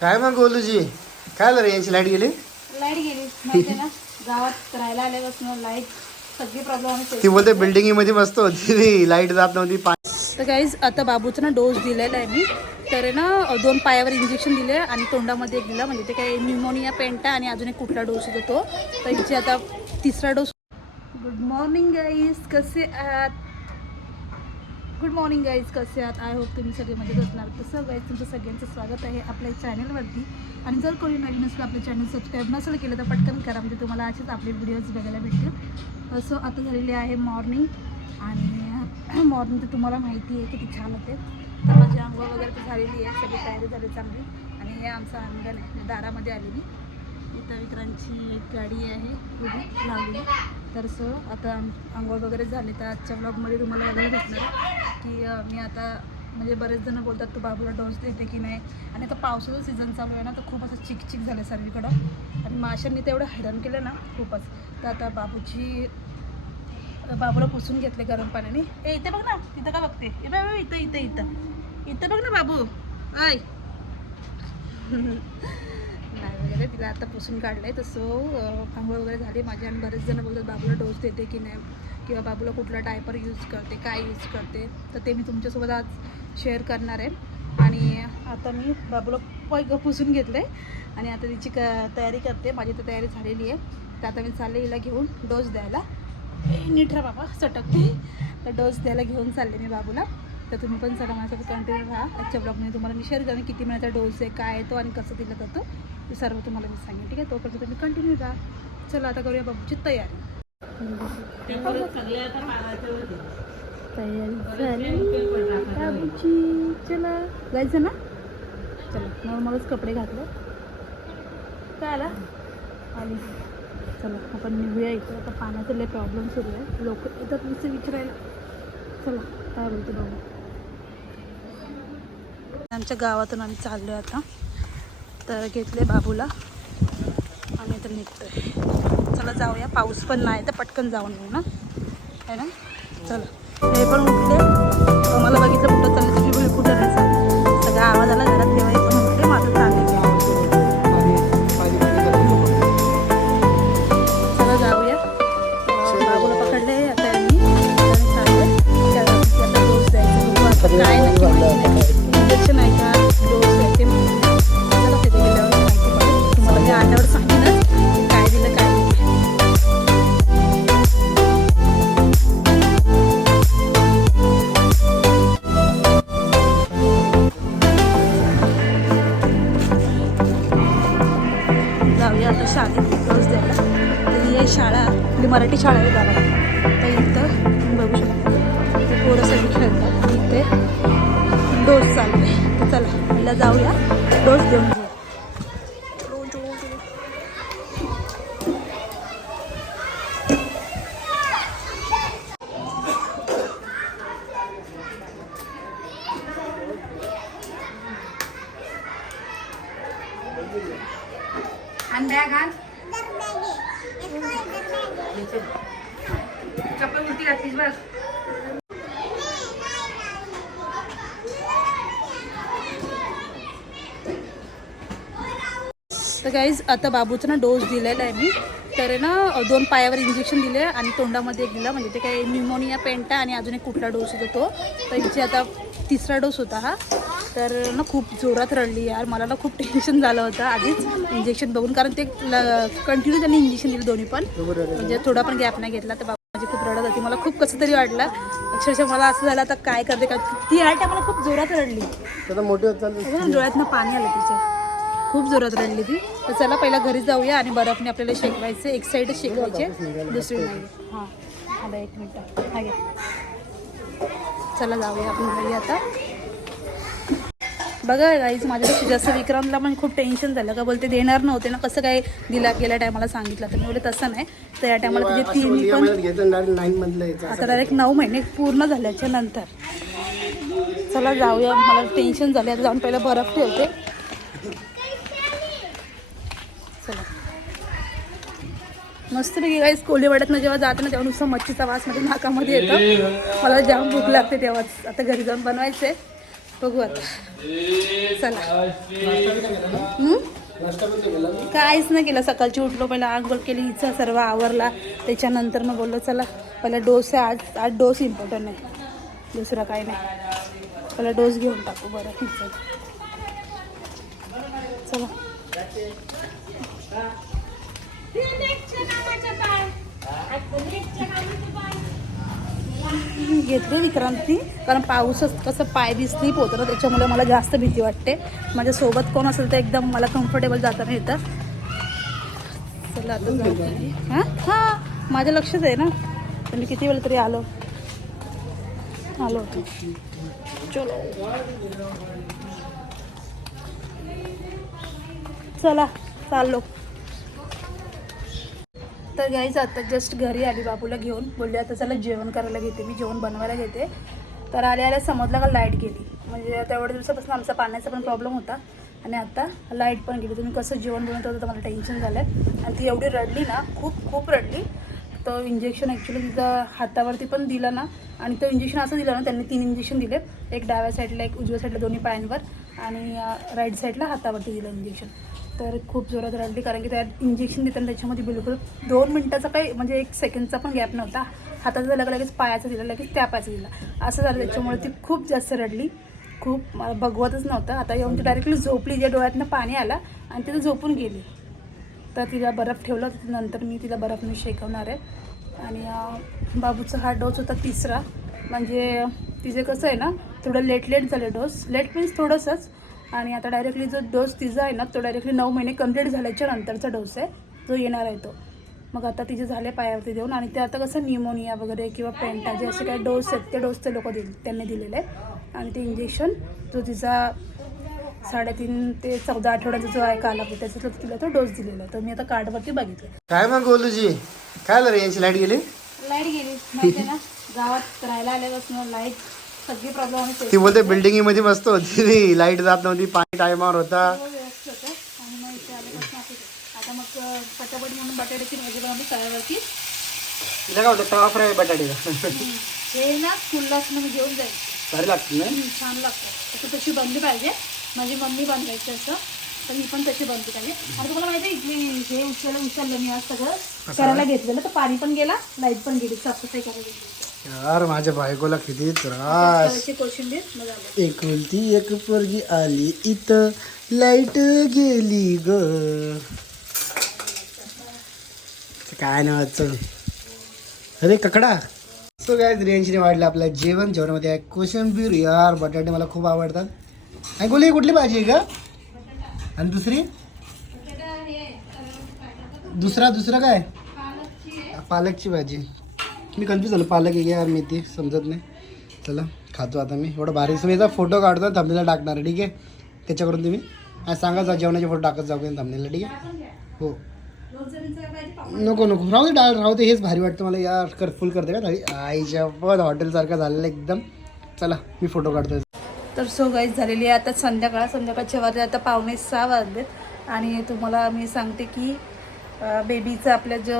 काय मग गोलूजी? काय झालं रे यांची लाइट गेली? लाइट गेली. माहिती ना गावात राहायला आल्यापासून लाइट सगळी प्रॉब्लेम ती बोलते बिल्डिंगमध्ये मस्त होती लाइट जात नव्हती. तर काहीच आता बाबूचा ना डोस दिलेला आहे मी. तर ना दोन पायावर इंजेक्शन दिले आणि तोंडामध्ये एक दिला. म्हणजे ते काही न्युमोनिया पेंटा आणि अजून एक कुठला डोस होतो तो. तर हिची आता तिसरा डोस गुड मॉर्निंग गाईज कसे आहात? गुड मॉर्निंग गाईज कसे आहात? आय होप तुम्ही सगळे मजेत असणार. तसं गाईज तुमचं सगळ्यांचं स्वागत आहे आपल्या चॅनलवरती आणि जर कोणी नवीन असेल आपलं चॅनल सबस्क्राईब नसेल केलं तर पटकन करा. म्हणजे तुम्हाला असेच आपले व्हिडिओज बघायला भेटतील. सो आता झालेली आहे मॉर्निंग आणि मॉर्निंग तर तुम्हाला माहिती आहे किती छान होते. तर माझी आंघोळ वगैरे तर झालेली आहे. सगळी तयारी झाली चांगली. आणि हे आमचं अंगण आहे. दारामध्ये आलेली. इथं मित्रांची एक गाडी आहे. उभी लावलेली. तर सो आता आंघोळ वगैरे झाले तर आजच्या ब्लॉगमध्ये तुम्हाला बघायला भेटणार. की मी आता म्हणजे बरेच जण बोलतात तू बाबूला डोस देते की नाही? आणि आता पावसाचा सीझन चालू आहे ना तर खूप असं चिकचिक झालं सर्वीकडं आणि माशांनी तेवढं हैराण केलं ना खूपच. तर आता बाबूची बाबूला पुसून घेतले गरम पाण्याने. ए इथे बघ ना तिथं का बघते? ए बाबा इथं इथं इथं. इथं बघ ना बाबू. आय. नाही वगैरे तिला आता पुसून काढलंय. तसं आंघोळ वगैरे झाली. माझी आणि बरेच जण बोलतात बाबूला डोस देते की नाही? किंवा बाबूला कुठला डायपर यूज करते? काय यूज करते? तर ते मी तुमच्यासोबत आज शेअर करणार आहे. आणि आता मी बाबूला पैग पुसून घेतलं आहे आणि आता तिची क तयारी करते. माझी तर तयारी झालेली आहे. तर आता मी चालले हिला घेऊन डोस द्यायला. नीट राहा बाबा सटकते. तर डोस द्यायला घेऊन चालले मी बाबूला. तर तुम्ही पण सगळं माझ्यासोबत कंटिन्यू राहा. आजच्या ब्लॉगमध्ये तुम्हाला मी शेअर करेन किती महिन्याचा डोस आहे काय आहे तो आणि कसं दिला जातो. ते सर्व तुम्हाला मी सांगेन ठीक आहे? तोपर्यंत तुम्ही कंटिन्यू राहा चला आता करूया बाबूची तयारी. तयारी झाली. बाबूची चला. जायचं ना? चला नॉर्मलच कपडे घातले. काय आला आली चला आपण निघूया इकडे आता पाण्याचा लय प्रॉब्लेम सुरू आहे. लोक येतात नुसतं विचारायला. चला काय बोलते बाबू? आमच्या गावातून आम्ही चाललो आता. तर घेतले बाबूला. आणि तर निघतोय. चला जाऊया. पाऊस पण नाही तर पटकन जाऊन येऊ ना. है ना? चला. हे पण उठले. डोस चालू आहे. चला पहिला जाऊया. डोस घेऊन आता बाबूचा ना डोस दिलेला आहे मी. तर ना दोन पायावर इंजेक्शन दिले आणि तोंडामध्ये एक दिला. म्हणजे ते काही न्युमोनिया पेंटा आणि अजून एक कुठला डोस होता तो. तर हिची आता तिसरा डोस होता हा. तर ना खूप जोरात रडली यार. मला ना खूप टेन्शन झालं होतं आधीच इंजेक्शन बघून. कारण ते कंटिन्यू त्यांनी इंजेक्शन दिलं दोन्ही पण. म्हणजे थोडा पण गॅप नाही घेतला. तर बाबा माझी खूप रडत होती. मला खूप कसं तरी वाटलं. अक्षरशः मला असं झालं आता काय करते का ती या टायमाला खूप जोरात रडली. मोठी डोळ्यातनं पाणी आलं तिच्या. खूप जोरात रडली ती. तर चला पहिला घरी जाऊया आणि बर्फने आपल्याला शेकवायचे. एक साईडच शेकवायचे दुसरी नाही. हां. आला एक मिनटं. चला जाऊया आपण घरी आता. बघा गाईज माझ्यापेक्षा जास्त विक्रांतला पण खूप टेन्शन झालं. का बोलते देणार नव्हते ना. कसं काय दिला गेल्या टायमाला सांगितलं. तर मी बोलले तसं नाही. तर या टायमाला तिथे तिन्ही पण आता डायरेक्ट नऊ महिने पूर्ण झाल्याच्यानंतर. चला जाऊया. मला टेन्शन झाले आता जाऊन पहिला बर्फ ठेवते. मस्त मस्तपैकी काही जेव्हा जाते ना तेव्हा नुसतं मच्छीचा वास म्हणजे नाकामध्ये येतो. मला जाम भूक लागते तेव्हाच. आता घरी जाऊन बनवायचे बघू आता. चला. काहीच नाही केलं. सकाळची उठलो पहिला आंघोळ केली हिचा सर्व आवरला. त्याच्यानंतर मग बोललो चला पहिला डोस आहे आज आज डोस इम्पॉर्टंट आहे. दुसरा काही नाही. पहिला डोस घेऊन टाकू बरं हिचं. चला. घेतली विक्रांती कारण पाऊसच कसं पाय बी स्लीप होतं ना त्याच्यामुळे मला जास्त भीती वाटते. माझ्यासोबत कोण असेल तर एकदम मला कम्फर्टेबल जाताना येतं. चला आता हां? हां माझ्या लक्षच आहे ना. तर मी किती वेळ तरी आलो. आलो. होतो चलो. चला चाललो. तर घ्यायचं आता जस्ट घरी आली बापूला घेऊन. बोलले आता चला जेवण करायला घेते मी जेवण बनवायला घेते. तर आल्या आल्या समजलं का लाइट गेली. म्हणजे तेवढ्या दिवसापासून आमचा पाण्याचा पण प्रॉब्लेम होता. आणि आता लाइट पण गेली. तुम्ही कसं जेवण बनवत होतं तर मला टेन्शन झालं आणि ती एवढी रडली ना खूप खूप रडली. तो इंजेक्शन ॲक्च्युली तिथं हातावरती पण दिलं ना. आणि तो इंजेक्शन असं दिलं ना त्यांनी तीन इंजेक्शन दिले. एक डाव्या साईडला एक उजव्या साईडला दोन्ही पायांवर. आणि राईट साईडला हातावरती दिलं इंजेक्शन तर खूप जोरात रडली कारण की त्या इंजेक्शन देताना त्याच्यामध्ये बिलकुल दोन मिनटाचा काही म्हणजे एक सेकंडचा पण गॅप नव्हता. हाताचा झाला का लगेच पायाचा दिला लगेच त्या पायाचा दिला. असं झालं त्याच्यामुळे ती खूप जास्त रडली. खूप मला बघवतच नव्हतं. आता येऊन ती डायरेक्टली झोपली ज्या डोळ्यातनं पाणी आला आणि तिथं झोपून गेली. तर तिला बर्फ ठेवलं नंतर मी तिला बर्फने शेकवणार आहे. आणि बाबूचा हा डोस होता तिसरा. म्हणजे तिचे कसं आहे ना थोडं लेट लेट झालं डोस लेट मीन्स थोडंसंच. आणि आता डायरेक्टली जो डोस तिचा आहे ना तो डायरेक्टली नऊ महिने कंप्लीट झाल्याच्या नंतरचा डोस आहे जो येणार आहे तो. मग आता तिचे झाले पायावरती देऊन आणि ते आता कसं निमोनिया वगैरे किंवा पेंटा जे असे काही डोस आहेत ते डोस ते लोक दिले त्यांनी दिलेले आहे आणि ते इंजेक्शन जो तिचा साडेतीन ते चौदा आठवड्याचा जो आहे कालावधी त्याचा तो तिला तो डोस दिलेला आहे. तर मी आता कार्डवरती बघितलं. काय मग गोलूजी? काय झालं यांची लाइट गेली? लाइट गेली. माहिती ना गावात राहायला आल्यापासून लाइट सगळी प्रॉब्लेम ती बोलते बिल्डिंगमध्ये मस्त होती लाइट जात नव्हती पाणी टायमावर होता. व्यवस्थित होतं. आणि मग इथे आल्यापासून असंच आहे. आता मग पटापट म्हणून बटाट्याची भाजी बनवली तव्यावरती तिला काय होतं तवा फ्राय बटाटे हे ना घेऊन जाईल. भारी लागतील ना? हम्म, छान लागतं. तशी बनली पाहिजे. माझी मम्मी बनवायची असं. तर मी पण तशी बनते त्याने आणि तुम्हाला माहिती आहे इथली हे उचललं उचललं मी आज सगळं. करायला घेतलेलं. तर पाणी पण गेला लाइट पण गेली. साफसफाई करायला घेतली यार माझ्या बायकोला किती त्रास. एकुलती एक पोरगी आली इथं. लाइट गेली ग. काय चल अरे ककडा. सो काय रियांशीने वाढलं आपलं जेवण. जेवणामध्ये आहे कोशिंबीर. यार बटाटे मला खूप आवडतात. आणि गोली कुठली भाजी आहे का आणि दुसरी? दुसरा दुसरा काय? पालकची भाजी. मी कन्फ्यूज झालो. पालक आहे यार मी मेथी समजत नाही. चला खातो आता मी. एवढं भारी. मी फोटो काढतो थंबनेला टाकणार आहे, ठीक आहे? त्याच्याकडून तुम्ही सांगा जा जेवणाचे फोटो टाकत जाऊ काही थंबनेला ठीक आहे? हो. नको नको. राहू दे डाळ राहू दे. हेच भारी वाटतं मला. यार कर फुल करते का? थाळी? आईच्या पद हॉटेलसारखं झालेलं एकदम. चला मी फोटो काढतो तर सो गाईज झालेली आहे आता संध्याकाळ. संध्याकाळच्या वाजले आता पावणे सहा वाजलेत. आणि तुम्हाला मी सांगते की बेबीचं आपल्या जो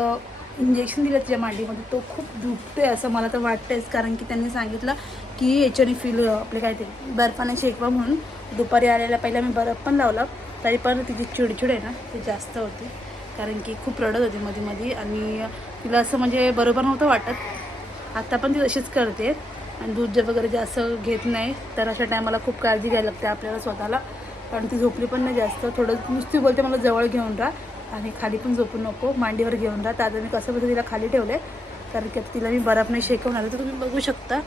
इंजेक्शन दिलं तिच्या मांडीमध्ये. तो खूप दुखतोय असं मला तर वाटतंयच. कारण की त्यांनी सांगितलं की याच्याने फील आपले काय ते बर्फाने शेकवा म्हणून. दुपारी आलेला पहिला मी बर्फ पण लावला. तरी पण तिची चिडचिड आहे ना ती जास्त होती. कारण की खूप रडत होती मध्ये मध्ये आणि तिला असं म्हणजे बरोबर नव्हतं वाटत. आत्ता पण ती तशीच करते. आणि दूध जे वगैरे जास्त घेत नाही तर अशा टायमाला खूप काळजी घ्यायला लागते आपल्याला स्वतःला. कारण ती झोपली पण नाही जास्त. थोडं नुसती बोलते मला जवळ घेऊन राहा. आणि खाली पण झोपू नको मांडीवर घेऊन राहा आता मी कसं बसं तिला खाली ठेवलं आहे कारण की तिला मी बर्फ नाही शेकवून आलं तर तुम्ही बघू शकता.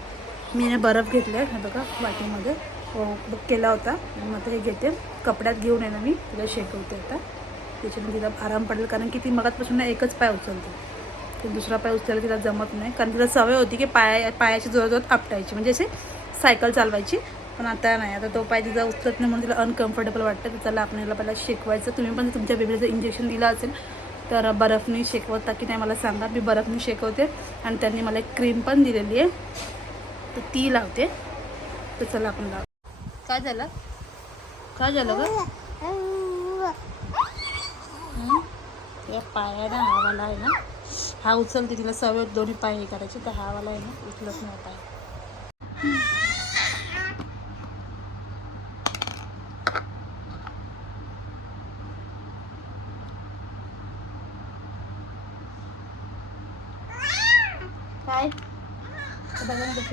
मी ना बर्फ घेतलं आहे बघा वाटीमध्ये. हो, बुक केला होता. मग आता हे घेते. कपड्यात घेऊन आहे ना मी तिला शेकवते आता. त्याच्याने तिला आराम पडेल कारण की ती मगातपासून एकच पाय उचलते. ते दुसरा पाय उचलायला तिला जमत नाही. कारण तिला सवय होती की पाय पायाची जोरात आपटायची. म्हणजे असे सायकल चालवायची. पण आता नाही आता तो पाय तिचा उचलत नाही म्हणून तिला अनकम्फर्टेबल वाटतं तर आपण आपल्याला पहिला शिकवायचं. तुम्ही पण तुमच्या बेबीला इंजेक्शन दिलं असेल तर बर्फनी शेकवता की नाही मला सांगा. मी बर्फनी शेकवते आणि त्यांनी मला एक क्रीम पण दिलेली आहे. तर ती लावते. तर चला आपण लाव. काय झालं? काय झालं ग? या पायाला हावाला आहे ना? हा उचलते तिला सवय दोन्ही पाय हे करायचे तर हावाला आहे ना? उचलत नाही पाय काय तर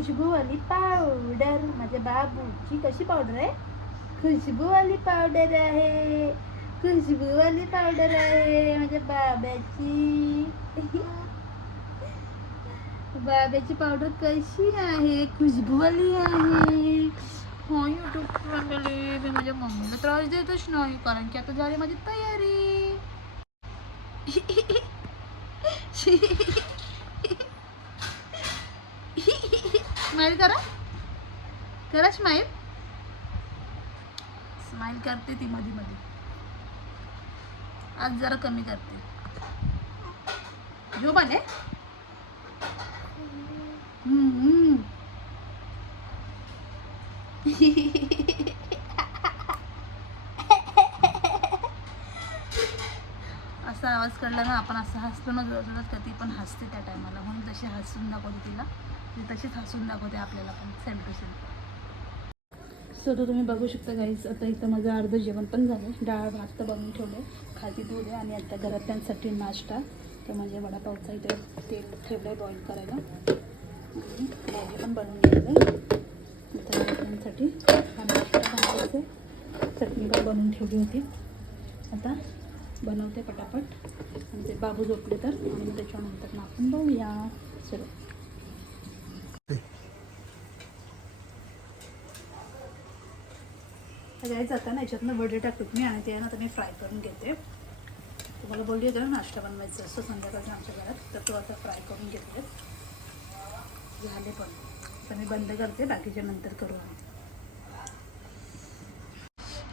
खुशबूवाली पावडर माझ्या बाबूची कशी पावडर आहे? खुशबूवाली पावडर आहे. खुशबूवाली पावडर आहे माझ्या बाब्याची. बाब्याची पावडर कशी आहे? खुशबूवाली आहे. हो यूट्यूब फॅमिली मी माझ्या मम्मीला त्रास देतच नाही कारण की आता झाली माझी तयारी स्माइल करा खरंच स्माइल स्माईल करते ती मध्ये मध्ये आज जरा कमी करते. झोप आले असा आवाज काढला ना आपण असं हसतो ना जोरात जोरात ती पण हसते त्या टायमाला म्हणून तशी हसून दाखवते तिला. ती तशीच हसून दाखवते आपल्याला पण सेम टू सेम सो तो तुम्ही बघू शकता गाईज आता इथं माझं अर्धं जेवण पण झालं. डाळ भात तर बनवून ठेवलं खाली धुले आणि आता घरातल्यांसाठी नाश्ता. तर म्हणजे वडापावचा इथे तेल ठेवलं आहे बॉईल करायला. आणि भाजी पण बनवून घेतलं आहे घरातल्यांसाठी हा नाश्ता चटणी पण बनवून ठेवली होती. आता बनवते पटापट. आणि ते बाबू झोपले तर. आणि त्याच्यानंतर मग आपण बघूया. चलो. जायचं आता याच्यातनं वडे टाकतात मी आणि ते ना आता मी फ्राय करून घेते. तुम्हाला बोलली होते ना नाश्ता बनवायचं असं संध्याकाळचा आमच्या घरात तर तो आता फ्राय करून घेतले झाले पण. तर मी बंद करते बाकीच्या नंतर करू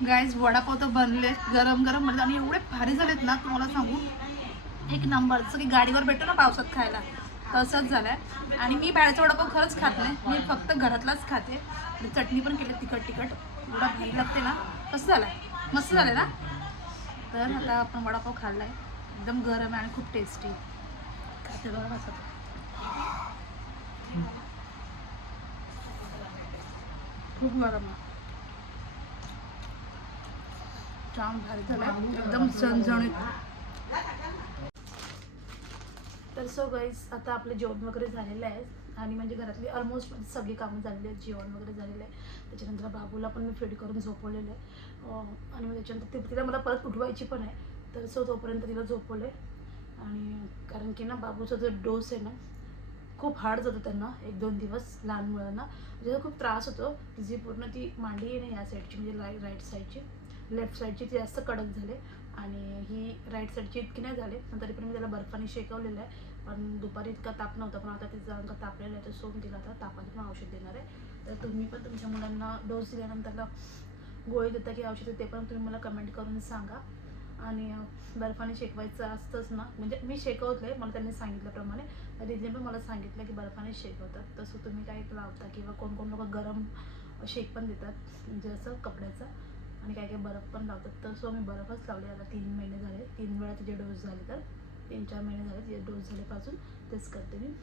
गाईज वडापाव तर बनले गरम गरम म्हणजे आणि एवढे भारी झालेत ना तुम्हाला सांगू. एक नंबर की गाडीवर भेटतो ना पावसात खायला. तसंच झालं आहे आणि मी बाहेरचा वडापाव खरंच खात नाही. मी फक्त घरातलाच खाते. आणि चटणी पण केली तिखट तिखट. एवढा भारी लागते ना. कसं झालं आहे मस्त झालं ना? तर आता आपण वडापाव खाल्ला आहे एकदम गरम आहे आणि खूप टेस्टी खाते बघा कसं खूप गरम आहे. छान भारी झालं एकदम झणझणीत. तर सो गाईज आता आपले जेवण वगैरे झालेलं आहे. आणि म्हणजे घरातली ऑलमोस्ट सगळी कामं झालेली आहेत जेवण वगैरे झालेलं आहे. त्याच्यानंतर बाबूला पण मी फीड करून झोपवलेलं आहे. आणि मग त्याच्यानंतर ती तिला मला परत उठवायची पण आहे. तर सो तोपर्यंत तिला झोपवले आणि कारण की ना बाबूचा जो डोस आहे ना खूप हार्ड जातो त्यांना एक दोन दिवस लहान मुलांना. म्हणजे खूप त्रास होतो. तिची पूर्ण ती मांडी आहे ना या साईडची म्हणजे लाई राईट साईडची लेफ्ट साईडची ती जास्त कडक झाले. आणि ही राईट साईडची इतकी नाही झाले. पण तरी पण मी त्याला बर्फाने शेकवलेलं आहे. पण दुपारी इतका ताप नव्हता पण आता तिचा अंग तापलेलं आहे तर सोम तिला आता तापाचं पण औषध देणार आहे. तर तुम्ही पण तुमच्या मुलांना डोस दिल्यानंतर गोळी देता की औषध ते पण तुम्ही मला कमेंट करून सांगा. आणि बर्फाने शेकवायचं असतंच ना. म्हणजे मी शेकवतले आहे मला त्यांनी सांगितल्याप्रमाणे. रिजने पण मला सांगितलं की बर्फाने शेकवतात. तसं तुम्ही काय लावता किंवा कोण कोण लोक गरम शेक पण देतात म्हणजे असं कपड्याचा. आणि काय काय बर्फ पण लावतात. तर सो मी बर्फच लावले. आता तीन महिने झाले. तीन वेळा तिचे डोस झाले तर. तीन चार महिने झाले ते डोस झाल्यापासून तेच करते मी.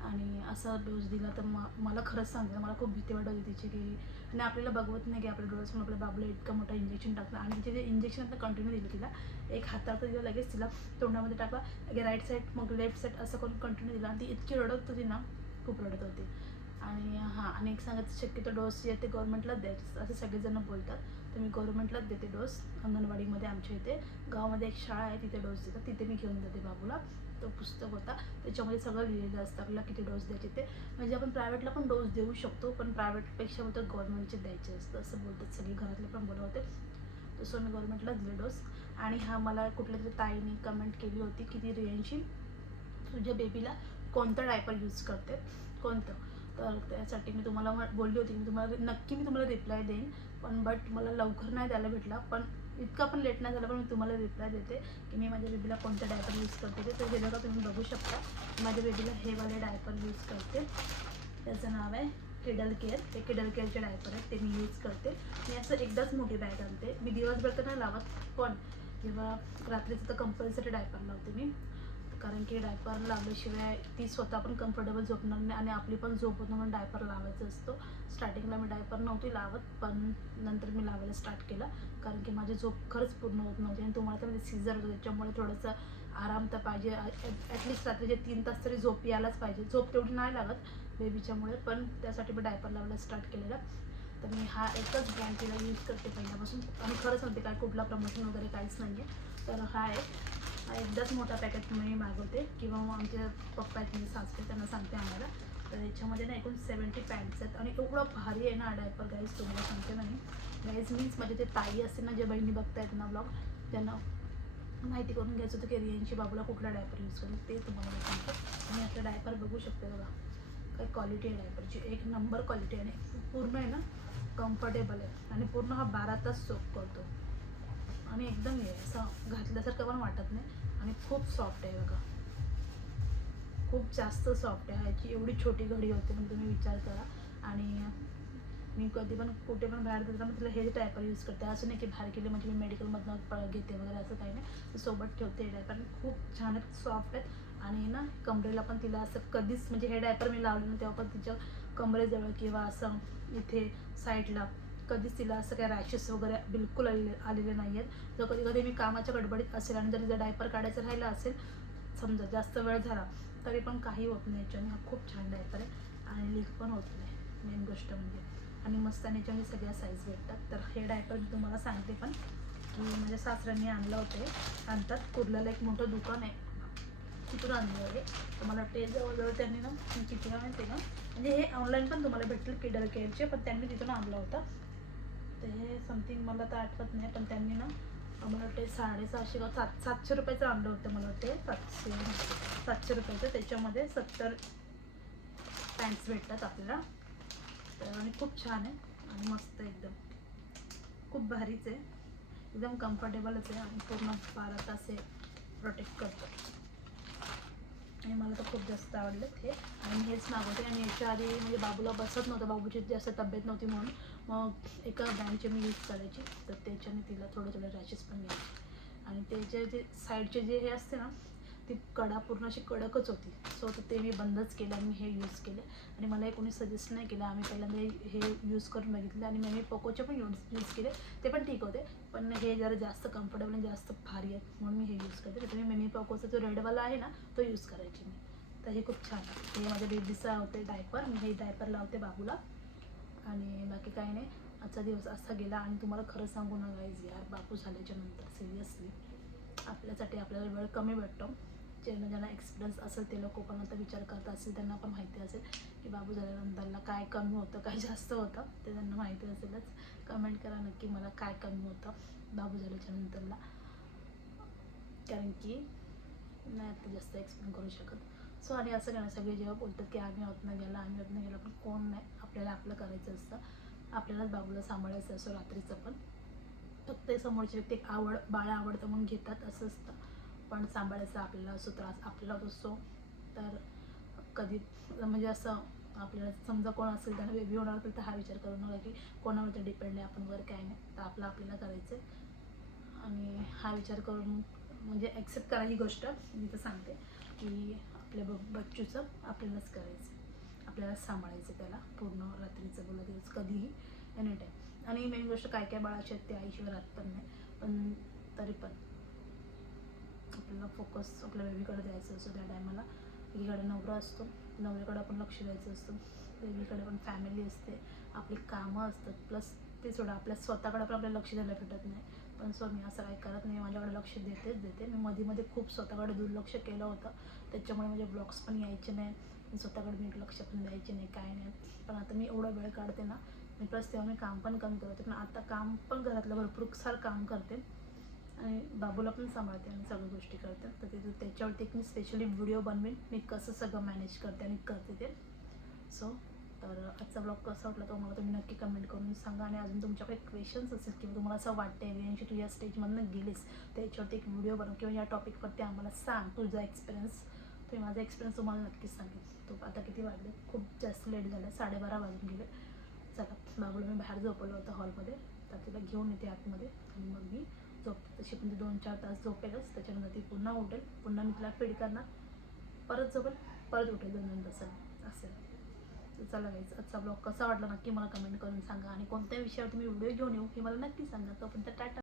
आणि असा डोस दिला तर मला खरंच सांगते मला खूप भीती वाटत होती तिची की आणि आपल्याला बघवत नाही की आपल्या डोळ्यासमोर आपल्या बाबूला इतका मोठा इंजेक्शन टाकला. आणि तिचे जे इंजेक्शन आता कंटिन्यू दिलं तिला एक हातात दिला लगेच तिला तोंडामध्ये टाकला लगे राईट साईड मग लेफ्ट साईड असं करून कंटिन्यू दिला. आणि ती इतकी रडत होती ना खूप रडत होती. आणि हां आणि एक सांगायचं शक्यतो डोस जे ते गव्हर्नमेंटलाच द्यायचे असं सगळेजण बोलतात. तर मी गव्हर्नमेंटलाच देते डोस अंगणवाडीमध्ये आमच्या इथे गावामध्ये एक शाळा आहे तिथे डोस देतात. तिथे मी घेऊन जाते बाबूला. तो पुस्तक होता. त्याच्यामध्ये सगळं लिहिलेलं असतं. आपल्याला किती डोस द्यायचे ते. म्हणजे आपण प्रायव्हेटला पण डोस देऊ शकतो पण प्रायव्हेटपेक्षा बोलतात गव्हर्नमेंटचे द्यायचे असतं. असं बोलतात सगळे. घरातले पण बोलवते तसं मी गव्हर्मेंटलाच दिले डोस आणि हा मला कुठल्या तरी ताईने कमेंट केली होती की ती रियांशी तुझ्या बेबीला कोणतं डायपर यूज करते? कोणतं? तर त्यासाठी मी तुम्हाला बोलली होती. मी तुम्हाला नक्की मी तुम्हाला रिप्लाय देईन. पण बट मला लवकर नाही द्यायला भेटला. पण इतका पण लेट नाही झाला पण मी तुम्हाला रिप्लाय देते की मी माझ्या बेबीला कोणतं डायपर यूज करते ते. तर हे तुम्ही बघू शकता. माझ्या बेबीला हे वाले डायपर यूज करते. त्याचं नाव आहे किडल केअर हे किडल केअरचे डायपर आहेत ते मी यूज करते. मी असं एकदाच मोठी बॅग आणते. मी दिवसभर तर नाही लावत पण जेव्हा रात्रीचं तर कंपल्सरी डायपर लावते मी. कारण की डायपर लावल्याशिवाय ती स्वतः पण कम्फर्टेबल झोपणार नाही आणि आपली पण झोप होतं म्हणून डायपर लावायचा असतो. स्टार्टिंगला मी डायपर नव्हती लावत पण नंतर मी लावायला स्टार्ट केलं. कारण की माझी झोप खरंच पूर्ण होत नव्हती आणि तुम्हाला तर सीझर होतं. त्याच्यामुळे थोडंसं आराम तर पाहिजे. ॲटलिस्ट रात्रीचे तीन तास तरी झोप यायलाच पाहिजे. झोप तेवढी नाही लागत बेबीच्यामुळे पण त्यासाठी मी डायपर लावायला स्टार्ट केलेलं. तर मी हा एकच ब्रँड तिला यूज करते पहिल्यापासून. आणि खरं सांगते काय कुठला प्रमोशन वगैरे काहीच नाही आहे तर हा आहे एकदाच मोठा पॅकेट मी मागवते. किंवा मग आमच्या पप्पा आहेत म्हणजे सासरे त्यांना सांगते आम्हाला. तर याच्यामध्ये ना एकूण सेवन्टी पॅन्ट्स आहेत. आणि एवढं भारी आहे ना डायपर गाईज तुम्हाला सांगते नाही मी. गाईज मीन्स म्हणजे ते ताई असते ना जे बहिणी बघतायत ना ब्लॉग त्यांना माहिती करून घ्यायचं होतं की रियांची बाबूला कुठला डायपर यूज करेल ते तुम्हाला मी सांगते. आणि आपलं डायपर बघू शकते बघा. काय क्वालिटी आहे डायपरची एक नंबर क्वालिटी आहे आणि पूर्ण आहे ना कम्फर्टेबल आहे. आणि पूर्ण हा बारा तास सोप करतो. आणि एकदम हे असं घातल्यासारखं पण वाटत नाही. आणि खूप सॉफ्ट आहे बघा. खूप जास्त सॉफ्ट आहे. ह्याची एवढी छोटी घडी होते पण तुम्ही विचार करा. आणि मी कधी पण कुठे पण बाहेर जाताना मग तिला हे डायपर यूज करते. असं नाही की बाहेर गेले म्हणजे मी मेडिकलमधनं घेते वगैरे असं काही नाही. सोबत ठेवते हे डायपर खूप छान आहेत सॉफ्ट आहेत. आणि ना कमरेला पण तिला असं कधीच म्हणजे हे डायपर मी लावले ना तेव्हा पण तिच्या कमरेजवळ किंवा असं इथे साईडला कधीच तिला असं काही रॅशेस वगैरे बिलकुल आलेले आलेले नाही आहेत जर कधी कधी मी कामाच्या गडबडीत असेल आणि जर डायपर काढायचं राहिलं असेल समजा जास्त वेळ झाला तरी पण काही होत नाही याच्याने. हा खूप छान डायपर आहे आणि लीक पण होत नाही मेन गोष्ट म्हणजे. आणि मस्त आणि याच्यामध्ये सगळ्या साईज भेटतात. तर हे डायपर मी तुम्हाला सांगते पण की माझ्या सासऱ्यांनी आणलं होते आणतात. कुर्ल्याला एक मोठं दुकान आहे. तिथून आणलं आहे. तर मला वाटते जवळजवळ त्यांनी ना किती माहिती आहे म्हणजे हे ऑनलाईन पण तुम्हाला भेटतील किडल केअरचे पण त्यांनी तिथून आणलं होता. ते समथिंग मला तर आठवत नाही पण त्यांनी ना मला वाटते साडेसहाशे का सात सातशे रुपयाचं आणलं होतं मला वाटते सातशे सातशे रुपयाचं. त्याच्यामध्ये सत्तर पॅन्ट्स भेटतात आपल्याला. तर आणि खूप छान आहे आणि मस्त आहे एकदम. खूप भारीच आहे. एकदम कम्फर्टेबलच आहे आणि पूर्ण बारा तास हे प्रोटेक्ट करतो. आणि मला तर खूप जास्त आवडलं ते आणि हेच मागवते. आणि याच्या आधी म्हणजे बाबूला बसत नव्हतं बाबूची जास्त तब्येत नव्हती म्हणून. मग एका ब्रँडचे मी यूज करायची. तर त्याच्याने तिला थोडं थोडं रॅशेस पण यायचे. आणि त्याचे जे साईडचे जे हे असते ना ती कडा पूर्ण अशी कडकच होती. सो तर ते मी बंदच केलं आणि मी हे यूज केले. आणि मला हे कोणी सजेस्ट नाही केलं. आम्ही पहिल्यांदा हे- यूज करून बघितलं. आणि मी पोकोचे पण यूज यूज केले. ते पण ठीक होते. पण हे जरा जास्त कम्फर्टेबल आणि जास्त भारी आहेत. म्हणून मी हे यूज करते. तर तुम्ही मेमी पोकोचा जो रेडवाला आहे ना तो यूज करायची. मी तर हे खूप छान आहे. हे माझ्या बेबीचा होते डायपर मी हे डायपर लावते बाबूला. आणि बाकी काही नाही. आजचा दिवस असा गेला आणि तुम्हाला खरं सांगू ना गाईज यार बापू झाल्याच्यानंतर सिरियसली आपल्यासाठी आपल्याला वेळ कमी भेटतो. ज्यांना ज्यांना एक्सपिरियन्स असेल ते लोक पण आता विचार करत असतील त्यांना पण माहिती असेल की बाबू झाल्यानंतरला काय कमी होतं काय जास्त होतं ते त्यांना माहिती असेलच. कमेंट करा नक्की मला काय कमी होतं बाबू झाल्याच्या नंतरला. कारण की नाही आता जास्त एक्सप्लेन करू शकत. सो आणि असं काय सगळे जेव्हा बोलतात की आम्ही होत नाही गेला आम्ही होत नाही गेला पण कोण नाही? आपल्याला आपलं करायचं असतं. आपल्यालाच बाबूला सांभाळायचं असं रात्रीचं पण. फक्त ते समोरची व्यक्ती एक आवड बाळ आवडतं म्हणून घेतात असं असतं. पण सांभाळायचा आपल्याला असो त्रास आपल्याला असतो. तर कधी म्हणजे असं आपल्याला समजा कोण असेल त्यांना बेबी होणार असेल तर हा विचार करू नका की कोणावरती डिपेंड आहे आपण वर काय नाही. तर आपलं आपल्याला करायचं आहे आणि हा विचार करून म्हणजे ॲक्सेप्ट करा ही गोष्ट. मी तर सांगते की आपल्या ब बच्चूचं आपल्यालाच करायचं आपल्याला सांभाळायचं त्याला. पूर्ण रात्रीचं बोला दिवस कधीही एनी टाईम आणि मेन गोष्ट काय काय बाळाची आहेत ते आईशिवाय राहत पण नाही. पण तरी पण आपल्याला फोकस आपल्या बेबीकडे द्यायचं असतो त्या टायमाला एकीकडे नवरा असतो. नवऱ्याकडे आपण लक्ष द्यायचं असतो. वेगळीकडे पण फॅमिली असते. आपली कामं असतात. प्लस ते सोडा आपल्या स्वतःकडे पण आपल्याला लक्ष द्यायला भेटत नाही. पण सो मी असं काही करत नाही माझ्याकडे लक्ष देतेच देते. मी मध्ये मध्ये खूप स्वतःकडे दुर्लक्ष केलं होतं. त्याच्यामुळे माझे ब्लॉग्स पण यायचे नाही. मी स्वतःकडे नीट लक्ष पण द्यायचे नाही काय नाही. पण आता मी एवढा वेळ काढते ना मी प्लस तेव्हा मी काम पण कमी करते. पण आता काम पण घरातलं भरपूर सारं काम करते. आणि बाबूला पण सांभाळते आणि सगळ्या गोष्टी करते. तर ते त्याच्यावरती एक मी स्पेशली व्हिडिओ बनवेन. मी कसं सगळं मॅनेज करते आणि करते ते. सो तर आजचा ब्लॉग कसा वाटला तो मला तुम्ही नक्की कमेंट करून सांगा आणि अजून तुमच्याकडे क्वेश्चन्स असेल किंवा तुम्हाला असं वाटतं वियांशी तू या स्टेजमधनं गेलीस त्याच्यावरती एक व्हिडिओ बनव किंवा या टॉपिकवरती आम्हाला सांग तुझा एक्सपिरियन्स तर माझा एक्सपिरियन्स तुम्हाला नक्कीच सांगेल तो आता किती वाजले? खूप जास्त लेट झालं साडेबारा वाजून गेले. चला बाबूला मी बाहेर झोपवलं होतं हॉलमध्ये तर तिला घेऊन येते आतमध्ये आणि मग मी झोपते. तशी पण ती दोन चार तास झोपेलच. त्याच्यानंतर ती पुन्हा उठेल. पुन्हा मी तिला फीड करणार. परत झोपेल. परत उठेल. दोन दोन तासांनी. असेल तर चला गाईज आजचा ब्लॉग कसा वाटला नक्की मला कमेंट करून सांगा. आणि कोणत्या विषयावर तुम्ही व्हिडिओ घेऊन येऊ हे मला नक्की सांगा. तोपर्यंत टाटा.